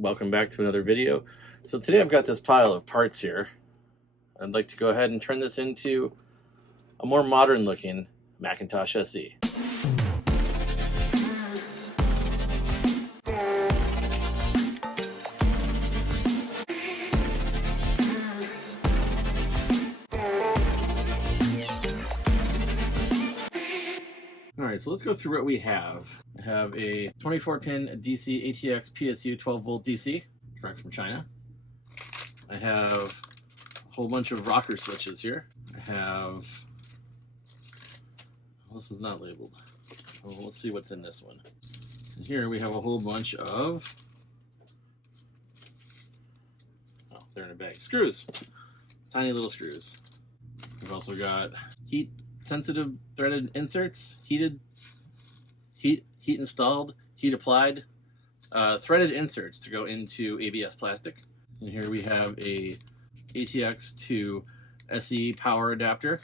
welcome back to another video. So today I've got this pile of parts here. I'd like to go ahead and turn this into a more modern looking Macintosh SE. Alright, so let's go through what we have. I have a 24-pin DC ATX PSU 12-volt DC, direct from China. I have a whole bunch of rocker switches here. I have... well, this one's not labeled. Well, let's see what's in this one. And here we have a whole bunch of... oh, they're in a bag. Screws. Tiny little screws. We've also got heat-sensitive threaded inserts, heat installed, heat applied, threaded inserts to go into ABS plastic. And here we have a ATX to SE power adapter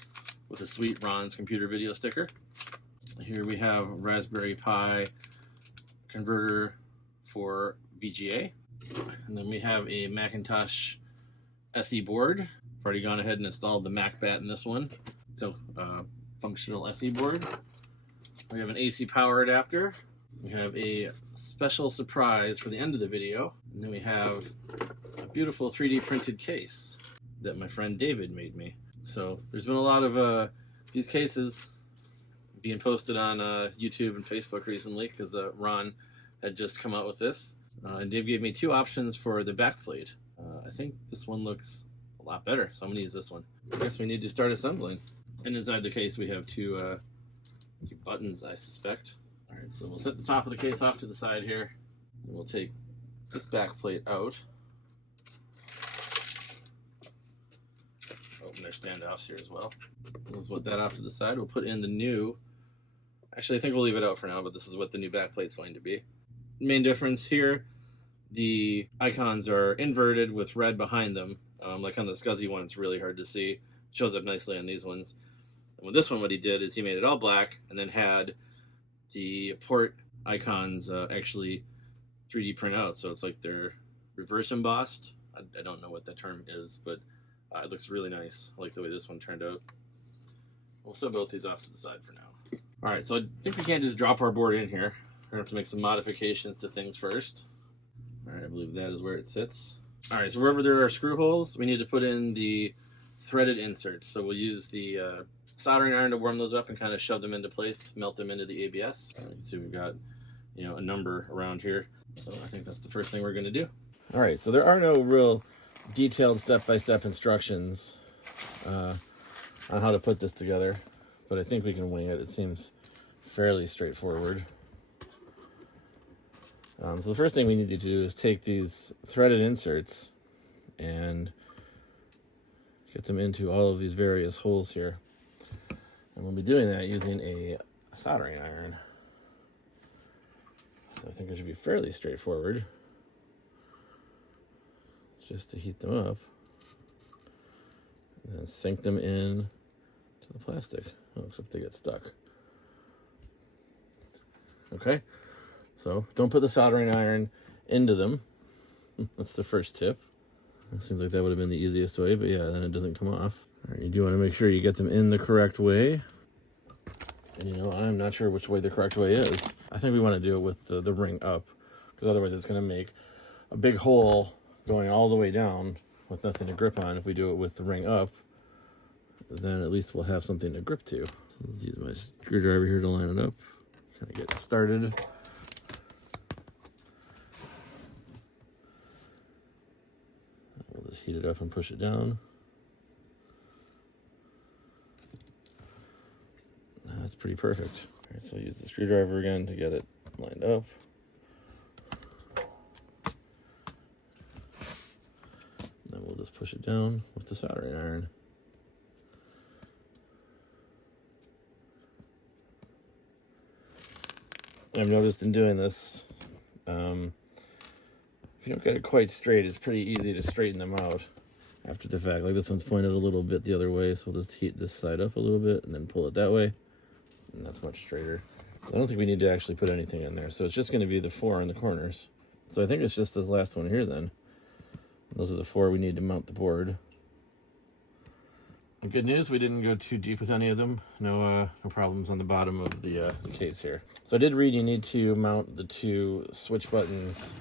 with a sweet Ron's computer video sticker. Here we have Raspberry Pi converter for VGA. And then we have a Macintosh SE board. I've already gone ahead and installed the MacBat in this one. So functional SE board. We have an AC power adapter. We have a special surprise for the end of the video. And then we have a beautiful 3D printed case that my friend David made me. So there's been a lot of these cases being posted on YouTube and Facebook recently because Ron had just come out with this. And Dave gave me two options for the back plate. I think this one looks a lot better, so I'm going to use this one. I guess we need to start assembling. And inside the case we have two buttons, I suspect. All right, so we'll set the top of the case off to the side here. And we'll take this back plate out. Open their standoffs here as well. Let's put that off to the side. We'll put in the new... actually, I think we'll leave it out for now, but this is what the new back plate's going to be. Main difference here, the icons are inverted with red behind them. Like on the SCSI one, it's really hard to see. It shows up nicely on these ones. And with this one, what he did is he made it all black and then had the port icons actually 3D print out. So it's like they're reverse embossed. I don't know what that term is, but it looks really nice. I like the way this one turned out. We'll set both these off to the side for now. All right, so I think we can't just drop our board in here. We're gonna have to make some modifications to things first. All right, I believe that is where it sits. All right, so wherever there are screw holes, we need to put in the threaded inserts. So we'll use the soldering iron to warm those up and kind of shove them into place, melt them into the ABS. You can see we've got, a number around here. So I think that's the first thing we're gonna do. All right, so there are no real detailed step-by-step instructions on how to put this together, but I think we can wing it. It seems fairly straightforward. So the first thing we need to do is take these threaded inserts and get them into all of these various holes here. And we'll be doing that using a soldering iron. So I think it should be fairly straightforward. Just to heat them up. And then sink them in to the plastic. Oh, except they get stuck. Okay. So don't put the soldering iron into them. That's the first tip. It seems like that would have been the easiest way, but yeah, then it doesn't come off. All right, you do want to make sure you get them in the correct way. And I'm not sure which way the correct way is. I think we want to do it with the ring up, because otherwise it's going to make a big hole going all the way down with nothing to grip on. If we do it with the ring up, then at least we'll have something to grip to. So let's use my screwdriver here to line it up. Kind of get started. We'll just heat it up and push it down. That's pretty perfect. All right, so I'll use the screwdriver again to get it lined up. Then we'll just push it down with the soldering iron. I've noticed in doing this, if you don't get it quite straight, it's pretty easy to straighten them out after the fact. Like this one's pointed a little bit the other way, so we'll just heat this side up a little bit and then pull it that way. And that's much straighter. I don't think we need to actually put anything in there, so it's just going to be the four in the corners. So I think it's just this last one here then. Those are the 4 we need to mount the board. And good news, we didn't go too deep with any of them. No problems on the bottom of the case here. So I did read you need to mount the 2 switch buttons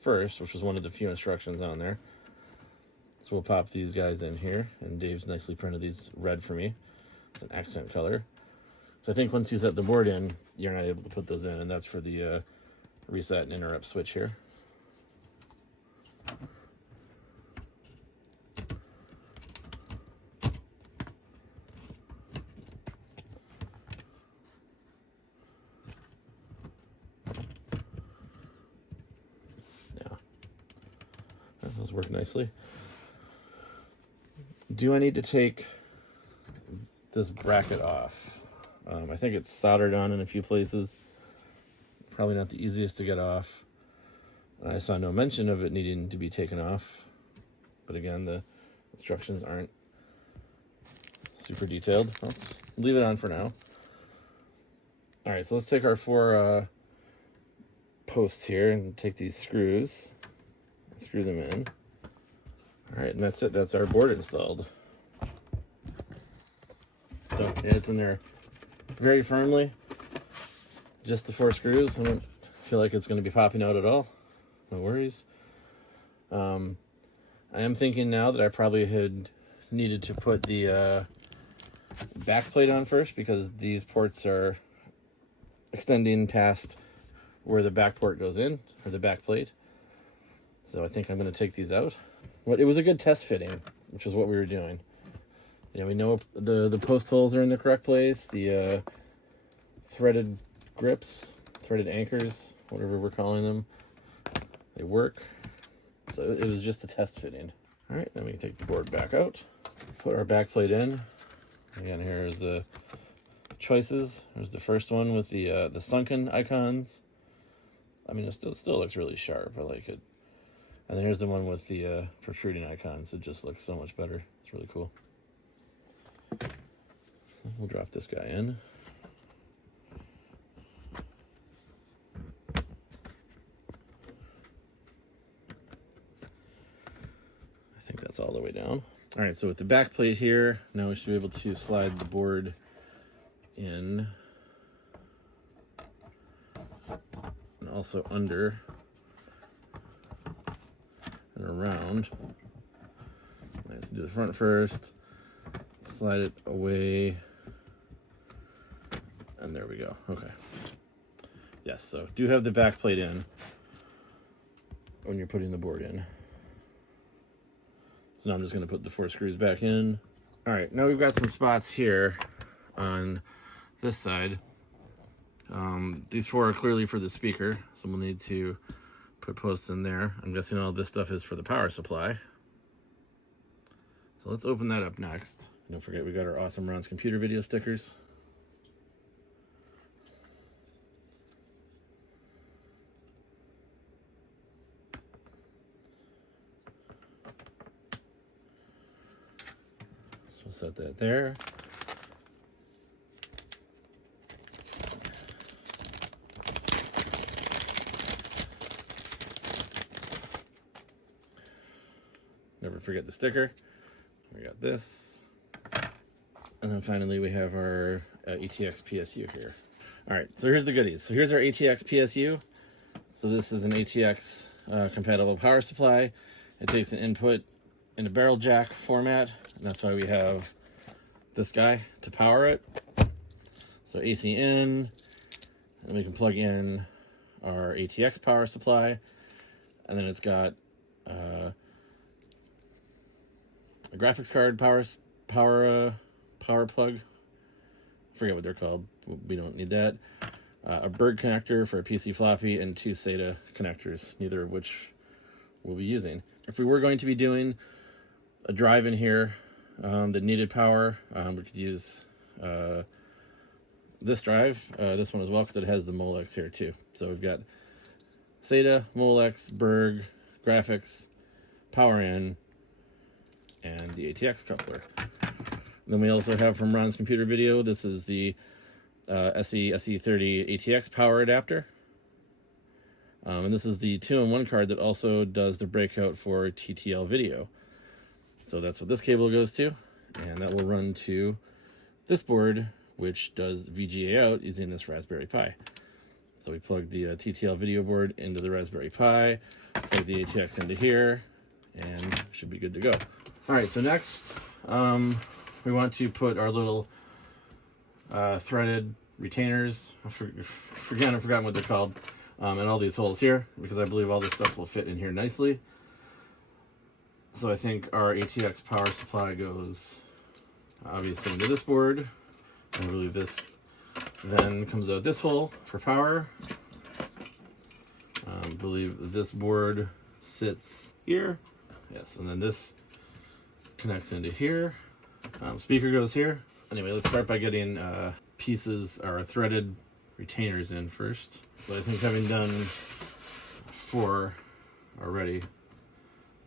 first, which was one of the few instructions on there. So we'll pop these guys in here, and Dave's nicely printed these red for me. It's an accent color. So I think once you set the board in, you're not able to put those in, and that's for the reset and interrupt switch here. Yeah, those work nicely. Do I need to take this bracket off? I think it's soldered on in a few places. Probably not the easiest to get off. I saw no mention of it needing to be taken off. But again, the instructions aren't super detailed. Let's leave it on for now. All right, so let's take our 4 posts here and take these screws and screw them in. All right, and that's it. That's our board installed. So yeah, it's in there very firmly. Just the 4 screws. I don't feel like it's going to be popping out at all. No worries. I am thinking now that I probably had needed to put the back plate on first, because these ports are extending past where the back port goes in, or the back plate. So I think I'm going to take these out. But it was a good test fitting, which is what we were doing. You know, we know the post holes are in the correct place. The threaded grips, threaded anchors, whatever we're calling them, they work. So it was just a test fitting. All right, then we can take the board back out, put our back plate in. Again, here's the choices. There's the first one with the sunken icons. I mean, it still looks really sharp. I like it. And then here's the one with the protruding icons. It just looks so much better. It's really cool. We'll drop this guy in. I think that's all the way down. All right, so with the back plate here, now we should be able to slide the board in and also under and around. Let's do the front first, slide it away, and there we go. Okay. Yes, so do have the back plate in when you're putting the board in. So now I'm just going to put the 4 screws back in. All right, now we've got some spots here on this side. These 4 are clearly for the speaker, so we'll need to put posts in there. I'm guessing all this stuff is for the power supply. So let's open that up next. Don't forget, we got our awesome Ron's Computer video stickers. So we'll set that there. Never forget the sticker. We got this. And then finally we have our ATX PSU here. All right, so here's the goodies. So here's our ATX PSU. So this is an ATX compatible power supply. It takes an input in a barrel jack format, and that's why we have this guy to power it. So AC in, and we can plug in our ATX power supply, and then it's got a graphics card power plug. I forget what they're called. We don't need that. A bird connector for a PC floppy, and 2 SATA connectors, neither of which we'll be using. If we were going to be doing a drive in here that needed power, we could use this drive, this one as well, because it has the Molex here too. So we've got SATA, Molex, Berg, graphics, power in, and the ATX coupler. And then we also have from Ron's Computer Video, this is the SE SE30 ATX power adapter. And this is the 2-in-1 card that also does the breakout for TTL video. So that's what this cable goes to, and that will run to this board, which does VGA out using this Raspberry Pi. So we plug the TTL video board into the Raspberry Pi, plug the ATX into here, and should be good to go. All right, so next we want to put our little threaded retainers, I've forgotten what they're called, in all these holes here, because I believe all this stuff will fit in here nicely. So I think our ATX power supply goes obviously into this board. I believe this then comes out this hole for power. I believe this board sits here. Yes, and then this connects into here. Speaker goes here. Anyway, let's start by getting pieces or threaded retainers in first. So I think having done 4 already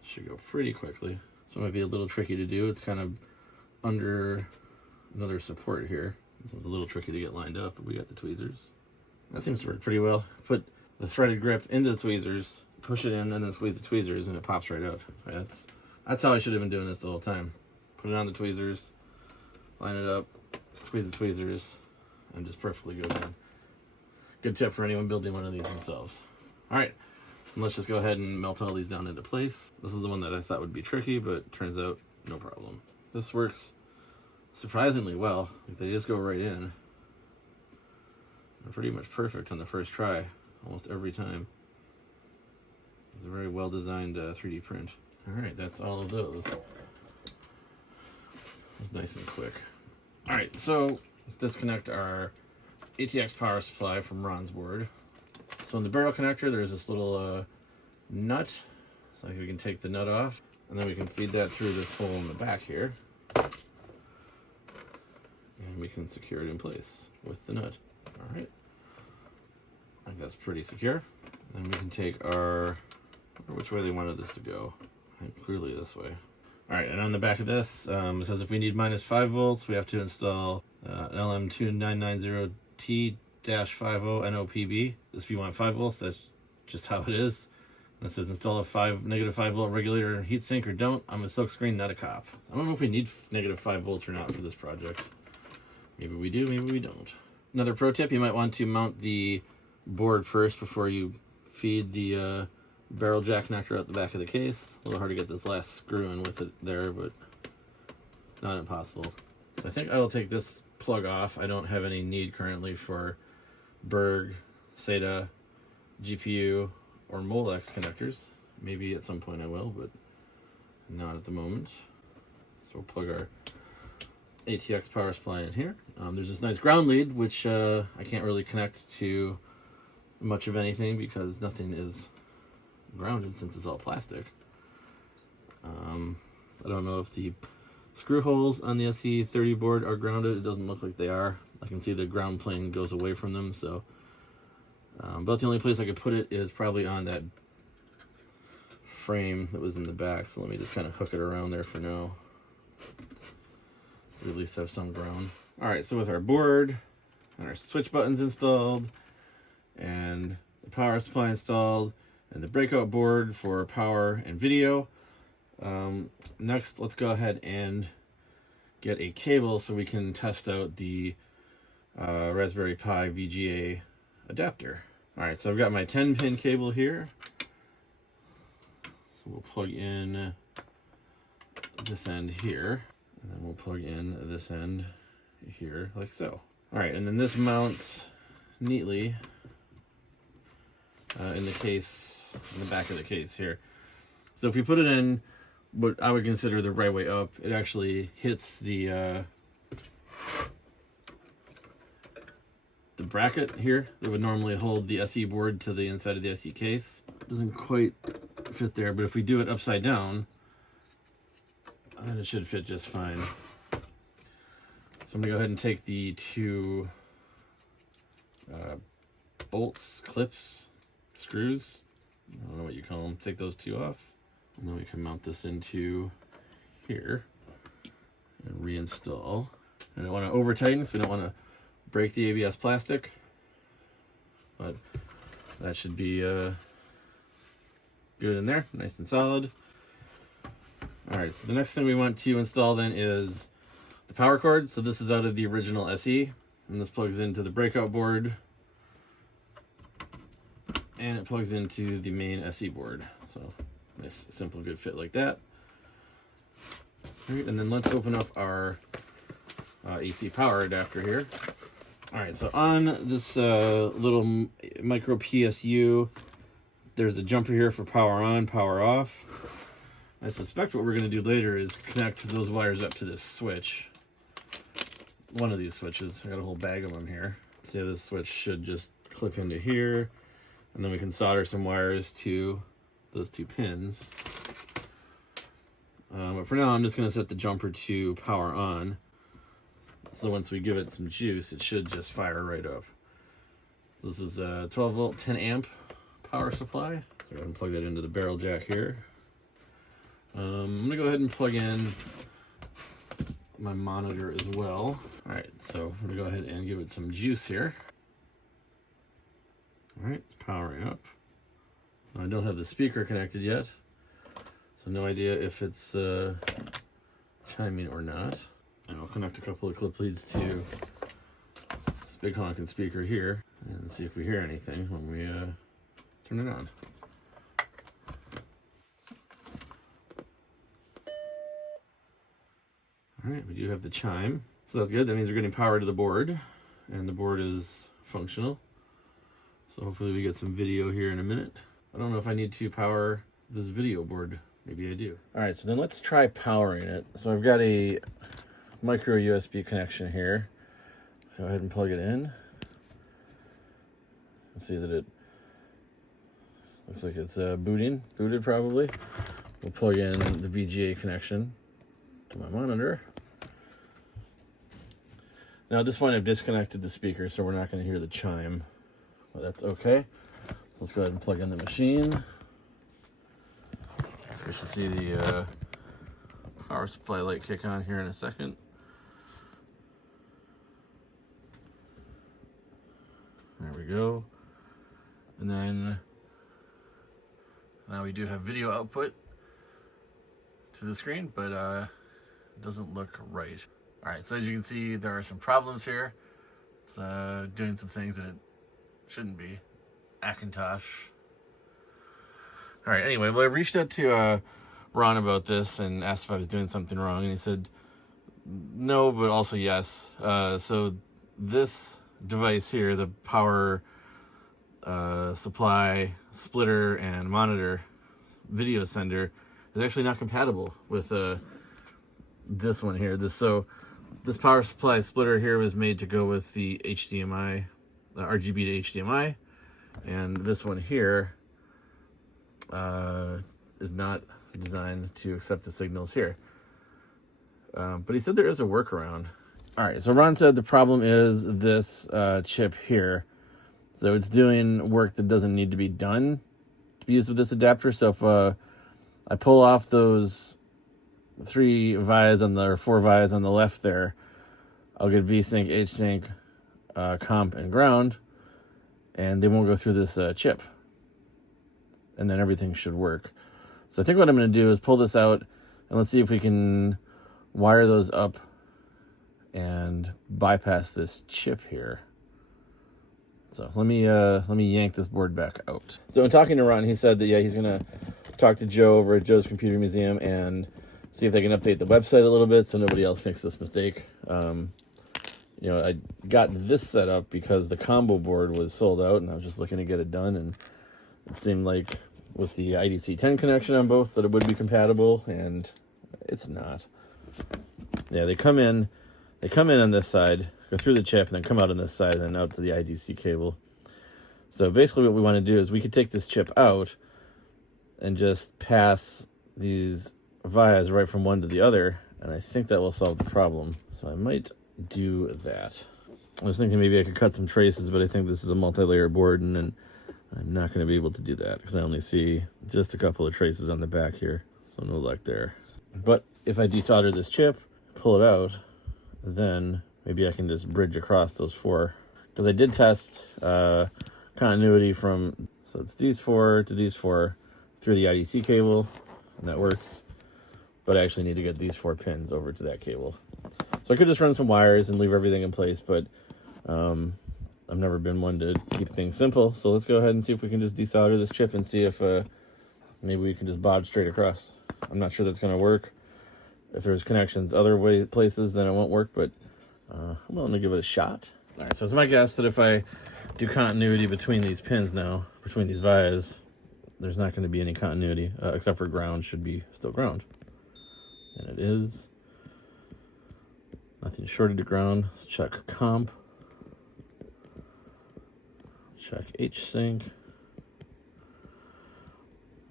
should go pretty quickly. So it might be a little tricky to do. It's kind of under another support here. This one's a little tricky to get lined up, but we got the tweezers. That seems to work pretty well. Put the threaded grip into the tweezers, push it in, and then squeeze the tweezers, and it pops right out. Right, that's how I should have been doing this the whole time. Put it on the tweezers, line it up, squeeze the tweezers, and just perfectly goes in. Good tip for anyone building one of these themselves. All right, and let's just go ahead and melt all these down into place. This is the one that I thought would be tricky, but turns out no problem. This works surprisingly well. Like, they just go right in. They're pretty much perfect on the first try, almost every time. It's a very well designed 3D print. All right, that's all of those. It's nice and quick. All right, so let's disconnect our ATX power supply from Ron's board. So in the barrel connector, there's this little nut. So we can take the nut off, and then we can feed that through this hole in the back here. And we can secure it in place with the nut. All right. I think that's pretty secure. Then we can take our, I wonder which way they wanted this to go. I think clearly this way. All right, and on the back of this, it says if we need -5 volts, we have to install LM2990T-50 NOPB. If you want 5 volts, that's just how it is. And it says install a -5 volt regulator and heatsink, or don't. I'm a silkscreen, not a cop. I don't know if we need -5 volts or not for this project. Maybe we do, maybe we don't. Another pro tip, you might want to mount the board first before you feed the barrel jack connector out the back of the case. A little hard to get this last screw in with it there, but not impossible. So I think I will take this plug off. I don't have any need currently for Berg, SATA, GPU, or Molex connectors. Maybe at some point I will, but not at the moment. So we'll plug our ATX power supply in here. There's this nice ground lead, which I can't really connect to much of anything because nothing is grounded since it's all plastic. I don't know if the screw holes on the SE30 board are grounded. It doesn't look like they are. I can see the ground plane goes away from them, so but the only place I could put it is probably on that frame that was in the back. So let me just kind of hook it around there for now. We at least have some ground. All right, so with our board and our switch buttons installed and the power supply installed and the breakout board for power and video, next let's go ahead and get a cable so we can test out the Raspberry Pi VGA adapter. All right, so I've got my 10-pin cable here. So we'll plug in this end here. And then we'll plug in this end here, like so. All right, and then this mounts neatly in the case, in the back of the case here. So if you put it in what I would consider the right way up, it actually hits the bracket here that would normally hold the SE board to the inside of the SE case. Doesn't quite fit there, but if we do it upside down, then it should fit just fine. So I'm gonna go ahead and take the 2 bolts, clips, screws, I don't know what you call them, take those 2 off. And then we can mount this into here and reinstall. I don't want to over tighten, so we don't want to break the ABS plastic, but that should be good in there, nice and solid. All right, so the next thing we want to install then is the power cord. So this is out of the original SE, and this plugs into the breakout board, and it plugs into the main SE board. So nice, simple, good fit like that. All right, and then let's open up our AC power adapter here. All right, so on this little micro PSU, there's a jumper here for power on, power off. I suspect what we're going to do later is connect those wires up to this switch. One of these switches. I got a whole bag of them here. So this switch should just clip into here, and then we can solder some wires to those two pins. But for now, I'm just going to set the jumper to power on. So once we give it some juice, it should just fire right up. This is a 12 volt, 10 amp power supply. So go ahead and plug that into the barrel jack here. I'm going to go ahead and plug in my monitor as well. All right, so I'm going to go ahead and give it some juice here. All right, it's powering up. I don't have the speaker connected yet, so no idea if it's chiming or not. And I'll connect a couple of clip leads to this big honking speaker here and see if we hear anything when we turn it on. All right, we do have the chime, so that's good. That means we're getting power to the board, and the board is functional. So hopefully we get some video here in a minute. I don't know if I need to power this video board. Maybe I do. All right, so then let's try powering it. So I've got a micro USB connection here. Go ahead and plug it in. Let's see that it looks like it's booted probably. We'll plug in the VGA connection to my monitor. Now at this point I've disconnected the speaker, so we're not going to hear the chime, but that's okay. So let's go ahead and plug in the machine. So we should see the power supply light kick on here in a second. There we go. And then now we do have video output to the screen, but it doesn't look right. All right, so as you can see, there are some problems here. It's doing some things that it shouldn't be. Macintosh. All right, anyway, well, I reached out to Ron about this and asked if I was doing something wrong, and he said no, but also yes. So this device here, the power supply, splitter, and monitor video sender, is actually not compatible with this one here. This power supply splitter here was made to go with the HDMI, RGB to HDMI, and this one here is not designed to accept the signals here. But he said there is a workaround. All right, so Ron said the problem is this chip here. So it's doing work that doesn't need to be done to be used with this adapter. So if I pull off those 3 vias on the, or 4 vias on the left there, I'll get VSync, HSync, comp, and ground, and they won't go through this chip. And then everything should work. So I think what I'm going to do is pull this out, and let's see if we can wire those up and bypass this chip here. So let me yank this board back out. So in talking to Ron, he said that, yeah, he's going to talk to Joe over at Joe's Computer Museum and see if they can update the website a little bit so nobody else makes this mistake. You know, I got this set up because the combo board was sold out, and I was just looking to get it done, and it seemed like with the IDC-10 connection on both that it would be compatible, and it's not. Yeah, they come in on this side, go through the chip, and then come out on this side, and then out to the IDC cable. So basically what we want to do is we could take this chip out and just pass these vias right from one to the other, and I think that will solve the problem. So I might do that. I was thinking maybe I could cut some traces, but I think this is a multi-layer board, and I'm not going to be able to do that because I only see just a couple of traces on the back here, so no luck there. But if I desolder this chip, pull it out, then maybe I can just bridge across those 4, because I did test continuity from, so it's these 4 to these 4, through the IDC cable, and that works. But I actually need to get these 4 pins over to that cable. So I could just run some wires and leave everything in place, but I've never been one to keep things simple. So let's go ahead and see if we can just desolder this chip and see if maybe we can just bodge straight across. I'm not sure that's going to work. If there's connections other places, then it won't work, but I'm willing to give it a shot. All right, so it's my guess that if I do continuity between these pins now, between these vias, there's not going to be any continuity, except for ground should be still ground. And it is. Nothing shorted to ground. Let's check comp. Check H sync.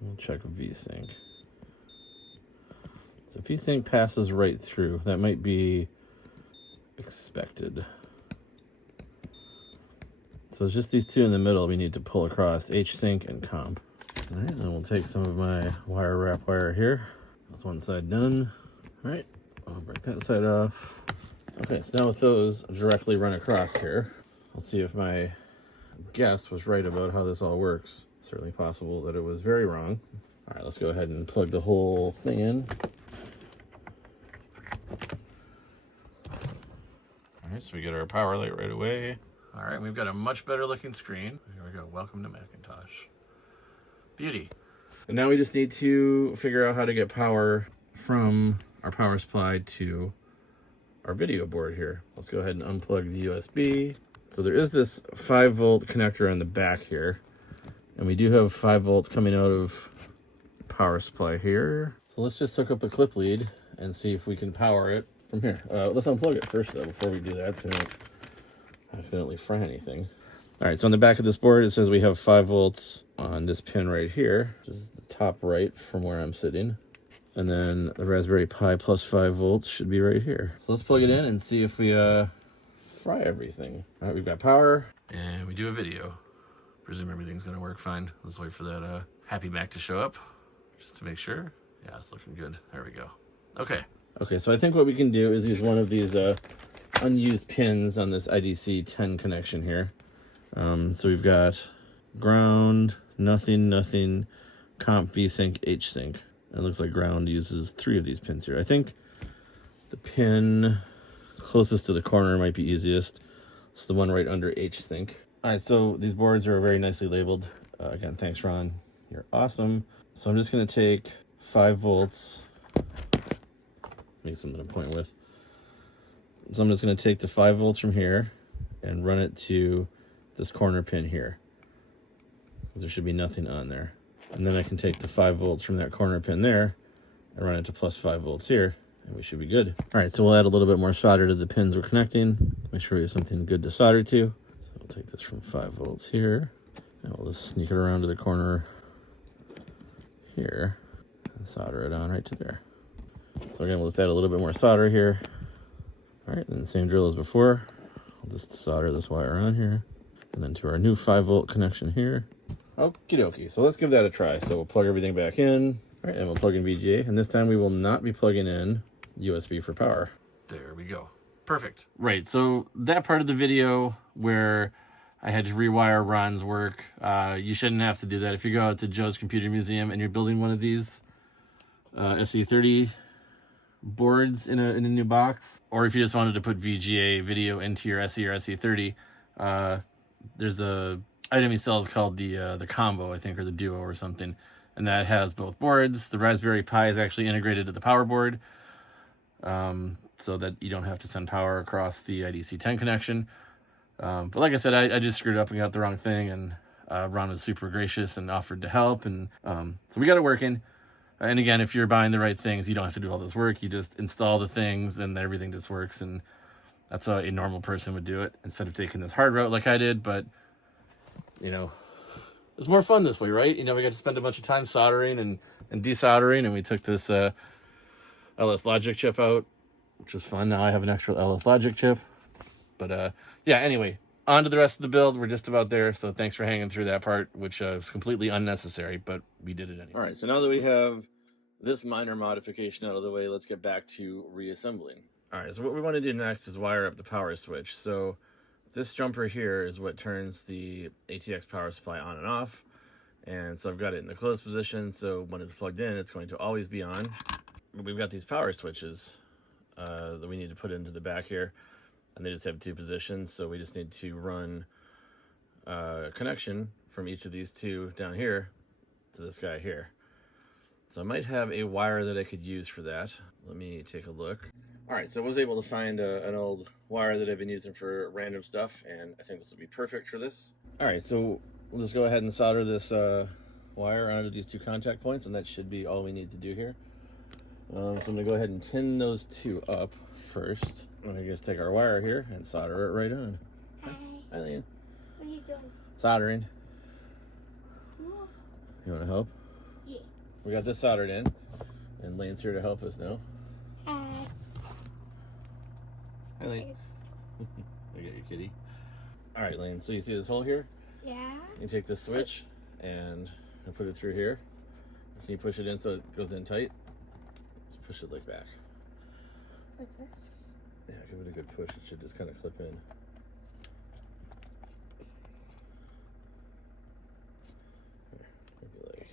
We'll check V sync. So V sync passes right through. That might be expected. So it's just these two in the middle we need to pull across, H sync and comp. All right, then we'll take some of my wire wrap wire here. That's one side done. All right, I'll break that side off. Okay, so now with those directly run across here, I'll see if my guess was right about how this all works. Certainly possible that it was very wrong. All right, let's go ahead and plug the whole thing in. All right, so we get our power light right away. All right, we've got a much better looking screen. Here we go, welcome to Macintosh. Beauty. And now we just need to figure out how to get power from our power supply to our video board here. Let's go ahead and unplug the USB. So there is this 5-volt connector on the back here, and we do have 5 volts coming out of power supply here. So let's just hook up a clip lead and see if we can power it from here. Let's unplug it first though before we do that, so we don't accidentally fry anything. All right, so on the back of this board it says we have 5 volts on this pin right here, which is the top right from where I'm sitting. And then the Raspberry Pi plus 5 volts should be right here. So let's plug it in and see if we fry everything. All right, we've got power and we do a video. Presume everything's gonna work fine. Let's wait for that Happy Mac to show up just to make sure. Yeah, it's looking good. There we go. Okay, so I think what we can do is use one of these unused pins on this IDC 10 connection here. So we've got ground, nothing, comp, V sync, H sync. It looks like ground uses 3 of these pins here. I think the pin closest to the corner might be easiest. It's the one right under H sync. All right, so these boards are very nicely labeled. Again, thanks, Ron. You're awesome. So I'm just gonna take 5 volts, make something to point with. So I'm just gonna take the 5 volts from here and run it to this corner pin here. There should be nothing on there. And then I can take the 5 volts from that corner pin there and run it to plus 5 volts here, and we should be good. All right, so we'll add a little bit more solder to the pins we're connecting. Make sure we have something good to solder to. So we'll take this from 5 volts here, and we'll just sneak it around to the corner here and solder it on right to there. So again, we'll just add a little bit more solder here. All right, then the same drill as before. I'll just solder this wire on here, and then to our new 5 volt connection here. Okie dokie, so let's give that a try. So we'll plug everything back in, all right, and we'll plug in VGA, and this time we will not be plugging in USB for power. There we go. Perfect. Right, so that part of the video where I had to rewire Ron's work, you shouldn't have to do that. If you go out to Joe's Computer Museum and you're building one of these SE30 boards in a new box, or if you just wanted to put VGA video into your SE or SE30, there's a item he sells called the combo, I think, or the duo or something, and that has both boards. The Raspberry Pi is actually integrated to the power board, so that you don't have to send power across the IDC-10 connection. But like I said, I just screwed up and got the wrong thing, and Ron was super gracious and offered to help, and so we got it working. And again, if you're buying the right things, you don't have to do all this work. You just install the things and everything just works, and that's how a normal person would do it instead of taking this hard route like I did. But you know, it's more fun this way, right? You know, we got to spend a bunch of time soldering and desoldering, and we took this LS Logic chip out, which was fun. Now I have an extra LS Logic chip. But yeah, anyway, on to the rest of the build. We're just about there, so thanks for hanging through that part, which was completely unnecessary, but we did it anyway. All right, so now that we have this minor modification out of the way, let's get back to reassembling. All right, so what we want to do next is wire up the power switch. So this jumper here is what turns the ATX power supply on and off. And so I've got it in the closed position, so when it's plugged in, it's going to always be on. We've got these power switches that we need to put into the back here, and they just have 2 positions, so we just need to run a connection from each of these 2 down here to this guy here. So I might have a wire that I could use for that. Let me take a look. All right, so I was able to find an old wire that I've been using for random stuff, and I think this will be perfect for this. All right, so we'll just go ahead and solder this wire onto these 2 contact points, and that should be all we need to do here. So I'm gonna go ahead and tin those 2 up first. I'm gonna just take our wire here and solder it right on. Hi. Hi, Lian. What are you doing? Soldering. Cool. You wanna help? Yeah. We got this soldered in, and Lane's here to help us now. Hi. Hi, Lane. I got your kitty. All right, Lane, so you see this hole here? Yeah. You take this switch and put it through here. Can you push it in so it goes in tight? Just push it like back. Like this? Yeah, give it a good push. It should just kind of clip in. Here,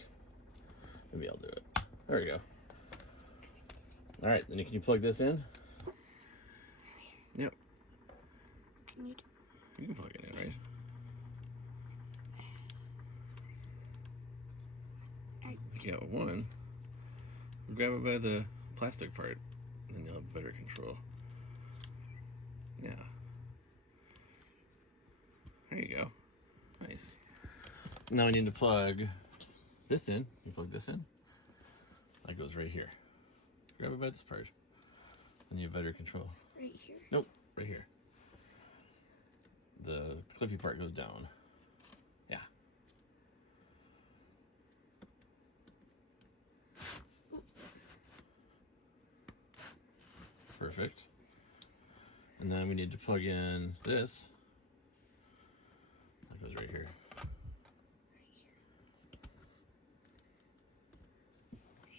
maybe I'll do it. There we go. All right, then can you plug this in? Yep. You can plug it in, right? You got one. Grab it by the plastic part, and then you'll have better control. Yeah. There you go. Nice. Now we need to plug this in. You plug this in. That goes right here. Grab it by this part. Then you have better control. Right here? Nope, right here. The clippy part goes down. Yeah. Perfect. And then we need to plug in this. That goes right here.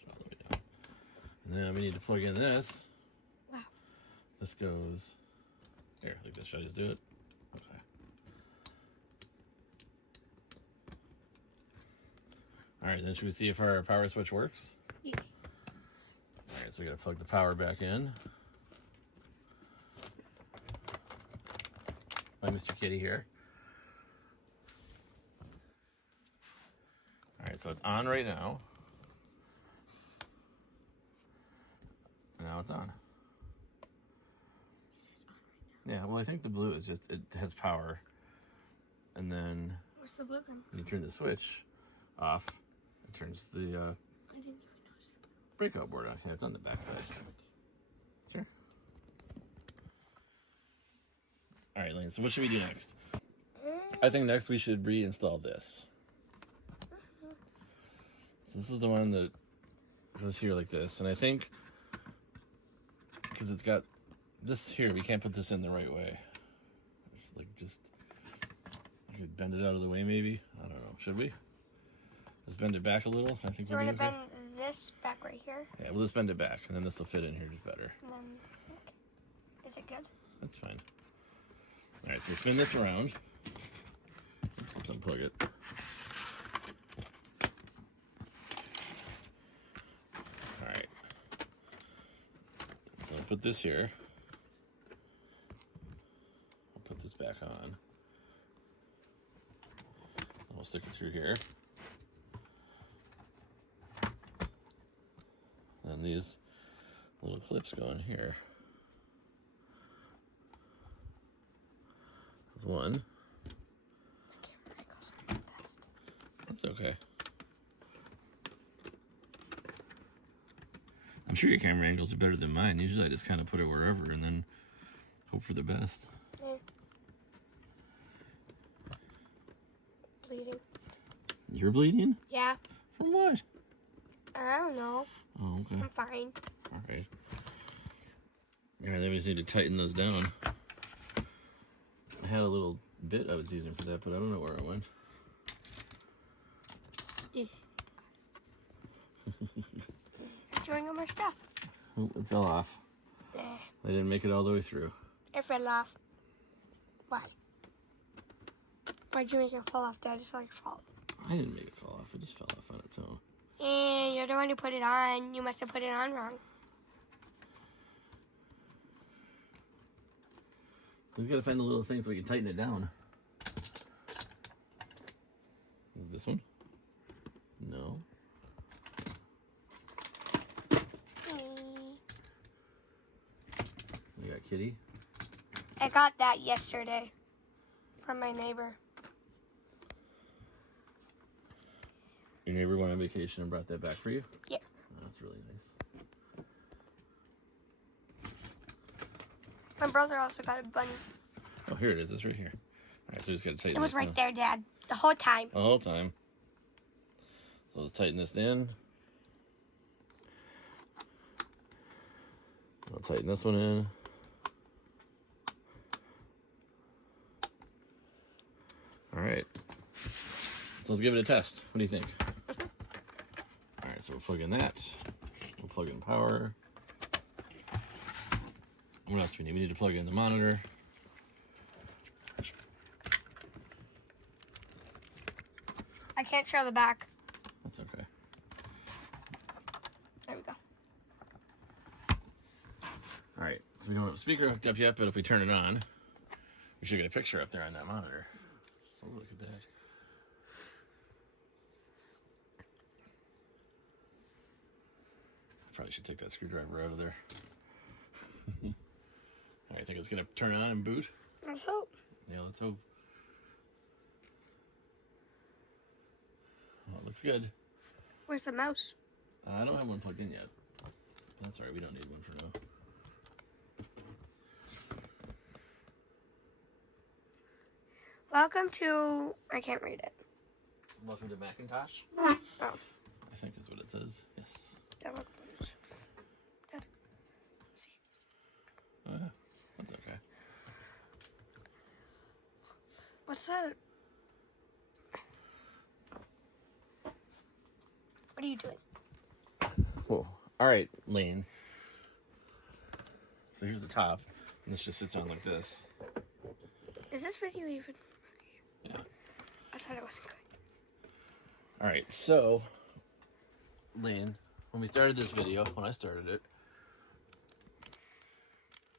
All the way down. And then we need to plug in this. Wow. This goes here, like this. Should I just do it? Okay. All right, then should we see if our power switch works? Yeah. All right, so we gotta plug the power back in. By Mr. Kitty here. All right, so it's on right now. Now it's on. Yeah, well, I think the blue is just, it has power. And then Where's the blue gun? when you turn the switch off, it turns the I didn't even notice the blue. breakout board on. Yeah, it's on the back side. Sure. All right, Lane, so what should we do next? I think next we should reinstall this. So this is the one that goes here like this. And I think, because it's got this here, we can't put this in the right way. It's like just, I could bend it out of the way maybe. I don't know. Should we? Let's bend it back a little. I think So we're we'll gonna be okay. bend this back right here. Yeah, we'll just bend it back, and then this will fit in here just better. And then, is it good? That's fine. All right, so spin this around. Let's unplug it. All right. So I'll put this here. I'll put this back on. We'll stick it through here. And these little clips go in here. That's one. My camera angles are the best. That's okay. I'm sure your camera angles are better than mine. Usually I just kind of put it wherever and then hope for the best. Yeah. Bleeding. You're bleeding? Yeah. From what? I don't know. Oh, okay. I'm fine. All right. All right, then we just need to tighten those down. I had a little bit I was using for that, but I don't know where it went. Enjoying all my stuff. Oh, it fell off. Eh. I didn't make it all the way through. It fell off. Why? Why'd you make it fall off, Dad? It's not your fault. I didn't make it fall off. It just fell off on its own. And you're the one who put it on. You must have put it on wrong. We gotta find the little thing so we can tighten it down. Is this one? No. We got Kitty. I got that yesterday from my neighbor. Your neighbor went on vacation and brought that back for you? Yep. Oh, that's really nice. My brother also got a bunny. Oh, here it is. It's right here. All right, so just gotta tighten It was this right down. there, Dad, the whole time. The whole time. So let's tighten this in. I'll tighten this one in. All right. So let's give it a test. What do you think? All right, so we'll plug in that. We'll plug in power. What else do we need? We need to plug in the monitor. I can't show the back. That's okay. There we go. All right, so we don't have a speaker hooked up yet, but if we turn it on, we should get a picture up there on that monitor. Oh, look at that. I probably should take that screwdriver out of there. All right, I think it's gonna turn on and boot. Let's hope. Yeah, let's hope. Oh, it looks good. Where's the mouse? I don't have one plugged in yet. That's all right, we don't need one for now. Welcome to... I can't read it. Welcome to Macintosh, Oh, I think is what it says. Yes. that looks... Dad. See. Oh, yeah, that's okay. What's that? What are you doing? Cool. All right, Lane. So here's the top, and this just sits on like this. Is this video even... Yeah. I thought it wasn't good. All right, so, Lane, when we started this video, when I started it,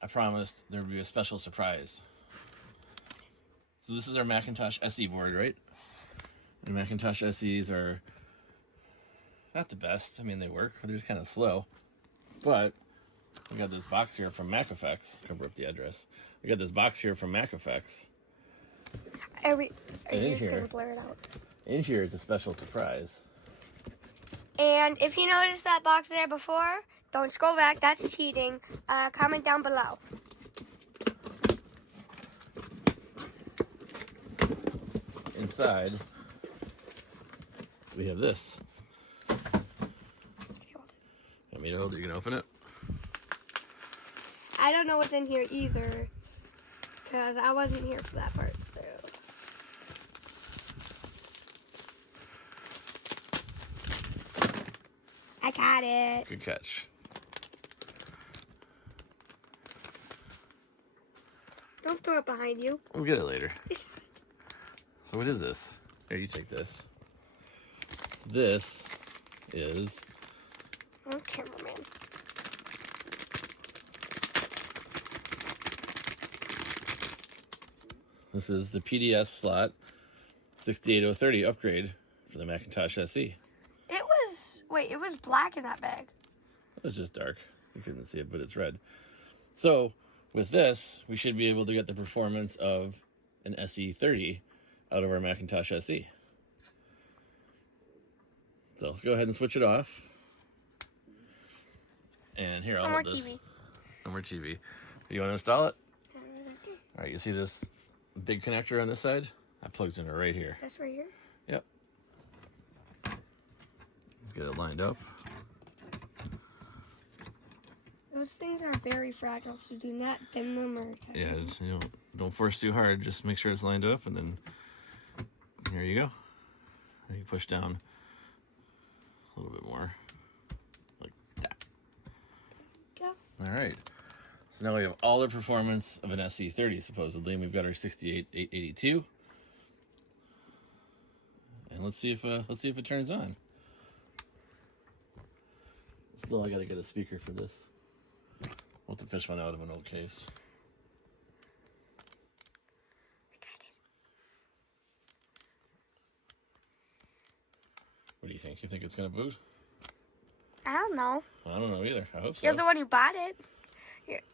I promised there would be a special surprise. So this is our Macintosh SE board, right? And Macintosh SEs are not the best. I mean, they work, but they're just kind of slow. But we got this box here from MacFX. Cover up the address. We got this box here from MacFX. Are And you in just here- going to blur it out? In here is a special surprise. And if you noticed that box there before, don't scroll back. That's cheating. Comment down below. Inside, we have this. Want me to hold it? You can open it. I don't know what's in here either, because I wasn't here for that part, so. I got it. Good catch. Don't throw it behind you. We'll get it later. It's- So what is this? Here, you take this. This is Oh, cameraman. the PDS slot 68030 upgrade for the Macintosh SE. It was black in that bag. It was just dark. You couldn't see it, but it's red. So with this, we should be able to get the performance of an SE30 out of our Macintosh SE. So let's go ahead and switch it off. And here, I'll No more hold this. TV. No more TV. You want to install it? All right, you see this big connector on this side? That plugs in right here. That's right here. Yep. Let's get it lined up. Those things are very fragile, so do not bend them or touch Yeah, them. just, don't force too hard. Just make sure it's lined up, and then here you go. And you push down a little bit more, like that. Go. All right. So now we have all the performance of an SE30, supposedly, and we've got our 68882. And and let's see if it turns on. Still, I gotta get a speaker for this. We'll have to fish one out of an old case. I got it. What do you think? You think it's gonna boot? I don't know. I don't know either. I hope so. You're the one who bought it.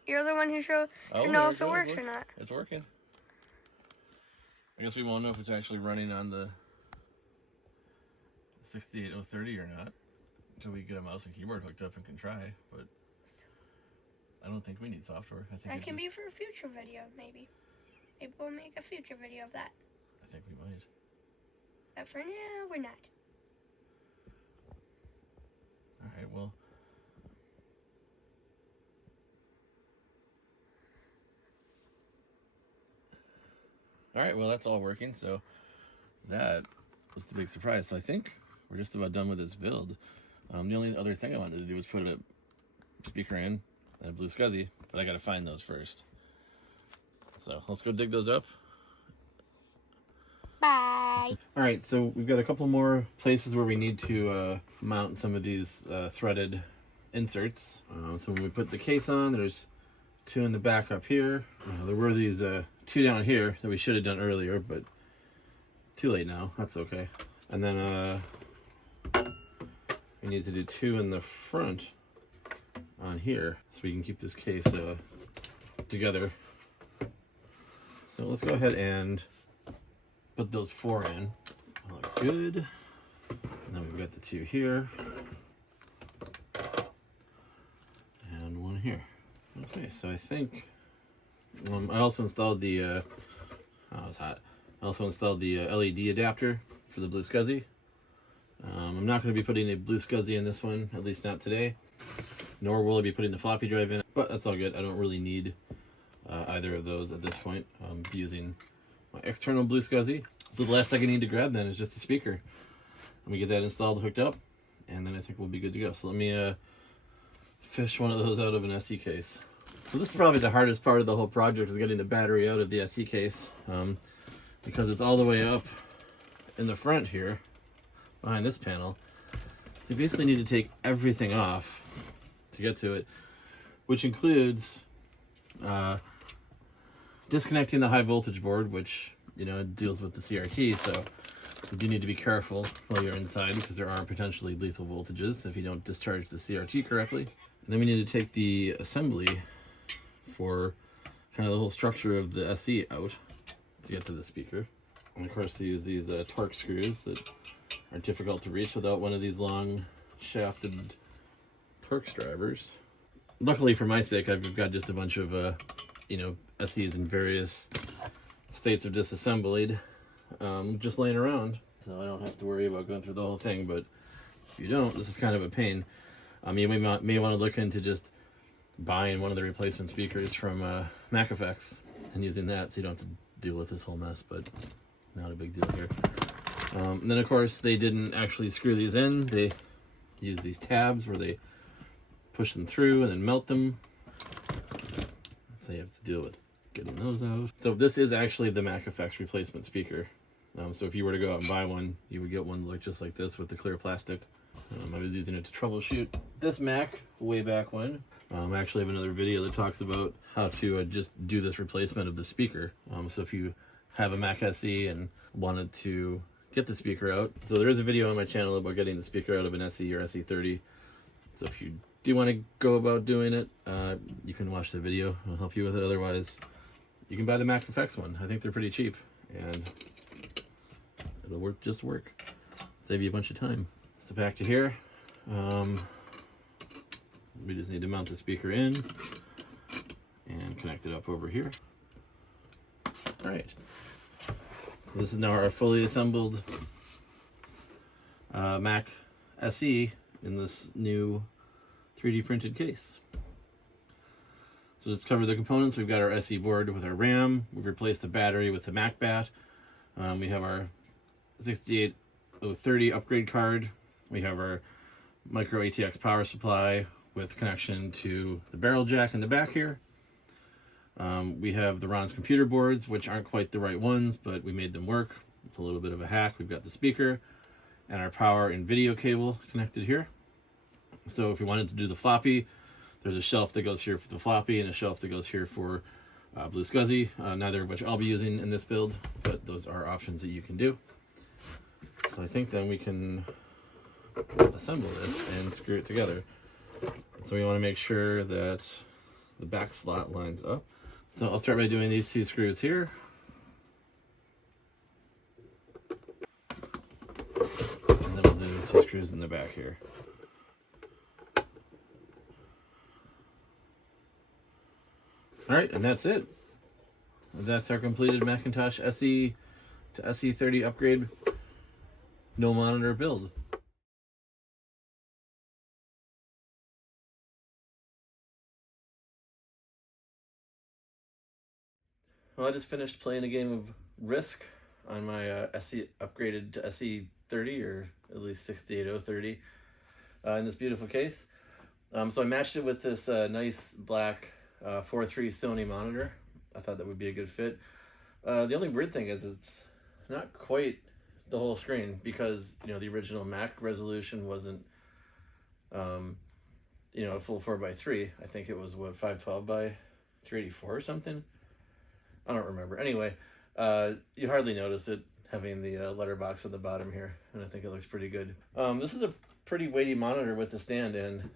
You're the one who should know if it works or not. It's working. I guess we won't know if it's actually running on the 68030 or not until we get a mouse and keyboard hooked up and can try. But I don't think we need software. I think that can be for a future video, maybe. Maybe we'll make a future video of that. I think we might. But for now, we're not. All right. Well. All right, well, that's all working, so that was the big surprise. So I think we're just about done with this build. The only other thing I wanted to do was put a speaker in and a blue SCSI, but I got to find those first. So let's go dig those up. Bye. All right, so we've got a couple more places where we need to mount some of these threaded inserts. So when we put the case on, there's 2 in the back up here. There were these 2 down here that we should have done earlier, but too late now. That's okay. And then we need to do 2 in the front on here so we can keep this case together. So let's go ahead and put those 4 in. That looks good. And then we've got the 2 here. And 1 here. Okay, so I think I also installed the oh, it was hot. I also installed the LED adapter for the blue SCSI. I'm not going to be putting a blue SCSI in this one, at least not today. Nor will I be putting the floppy drive in, but that's all good. I don't really need either of those at this point. I'm using my external blue SCSI. So the last thing I need to grab then is just a speaker. Let me get that installed, hooked up, and then I think we'll be good to go. So let me fish one of those out of an SE case. So this is probably the hardest part of the whole project, is getting the battery out of the SE case, because it's all the way up in the front here, behind this panel. So you basically need to take everything off to get to it, which includes disconnecting the high voltage board, which, you know, deals with the CRT, so you do need to be careful while you're inside, because there are potentially lethal voltages if you don't discharge the CRT correctly. And then we need to take the assembly for kind of the whole structure of the SE out to get to the speaker. And of course, to use these torque screws that are difficult to reach without one of these long shafted Torx drivers. Luckily for my sake, I've got just a bunch of you know, SEs in various states of disassembly just laying around, so I don't have to worry about going through the whole thing. But if you don't, this is kind of a pain. You may want to look into just buying one of the replacement speakers from Macintosh and using that, so you don't have to deal with this whole mess, but not a big deal here. And then of course they didn't actually screw these in. They use these tabs where they push them through and then melt them, so you have to deal with getting those out. So this is actually the Macintosh replacement speaker. So if you were to go out and buy one, you would get one that looked just like this with the clear plastic. I was using it to troubleshoot this Mac way back when. I actually have another video that talks about how to just do this replacement of the speaker. So if you have a Mac SE and wanted to get the speaker out, so there is a video on my channel about getting the speaker out of an SE or SE30. So if you do want to go about doing it, you can watch the video. I'll help you with it. Otherwise, you can buy the Macintosh one. I think they're pretty cheap, and it'll work. Save you a bunch of time. So back to here. We just need to mount the speaker in and connect it up over here. All right. So this is now our fully assembled Mac SE in this new 3D printed case. So just to cover the components, we've got our SE board with our RAM. We've replaced the battery with the MacBat. We have our 68030 upgrade card. We have our micro ATX power supply with connection to the barrel jack in the back here. We have the Ron's computer boards, which aren't quite the right ones, but we made them work. It's a little bit of a hack. We've got the speaker. and our power and video cable connected here. So if we wanted to do the floppy, there's a shelf that goes here for the floppy and a shelf that goes here for Blue SCSI, neither of which I'll be using in this build, but those are options that you can do. So I think then we can assemble this and screw it together. So we want to make sure that the back slot lines up. So I'll start by doing these 2 screws here. And then we'll do 2 screws in the back here. Alright, and that's it. That's our completed Macintosh SE to SE30 upgrade, no monitor build. Well, I just finished playing a game of Risk on my SE upgraded to SE30, or at least 68030, in this beautiful case. So I matched it with this nice black 4.3 Sony monitor. I thought that would be a good fit. The only weird thing is it's not quite the whole screen, because the original Mac resolution wasn't a full 4:3. I think it was 512 by 384 or something. I don't remember. Anyway, you hardly notice it having the letterbox at the bottom here, and I think it looks pretty good. This is a pretty weighty monitor with the stand, and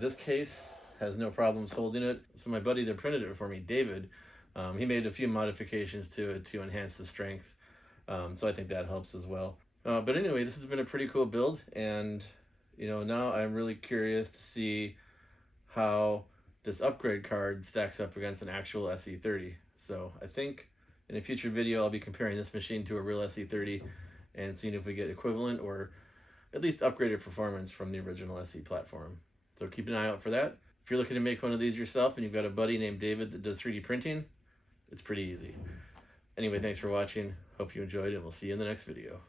this case has no problems holding it. So my buddy that printed it for me, David, he made a few modifications to it to enhance the strength. So I think that helps as well. But anyway, this has been a pretty cool build, and now I'm really curious to see how this upgrade card stacks up against an actual SE30. So I think in a future video I'll be comparing this machine to a real SE30 and seeing if we get equivalent or at least upgraded performance from the original SE platform. So keep an eye out for that. If you're looking to make one of these yourself and you've got a buddy named David that does 3D printing, it's pretty easy. Anyway, thanks for watching. Hope you enjoyed, and we'll see you in the next video.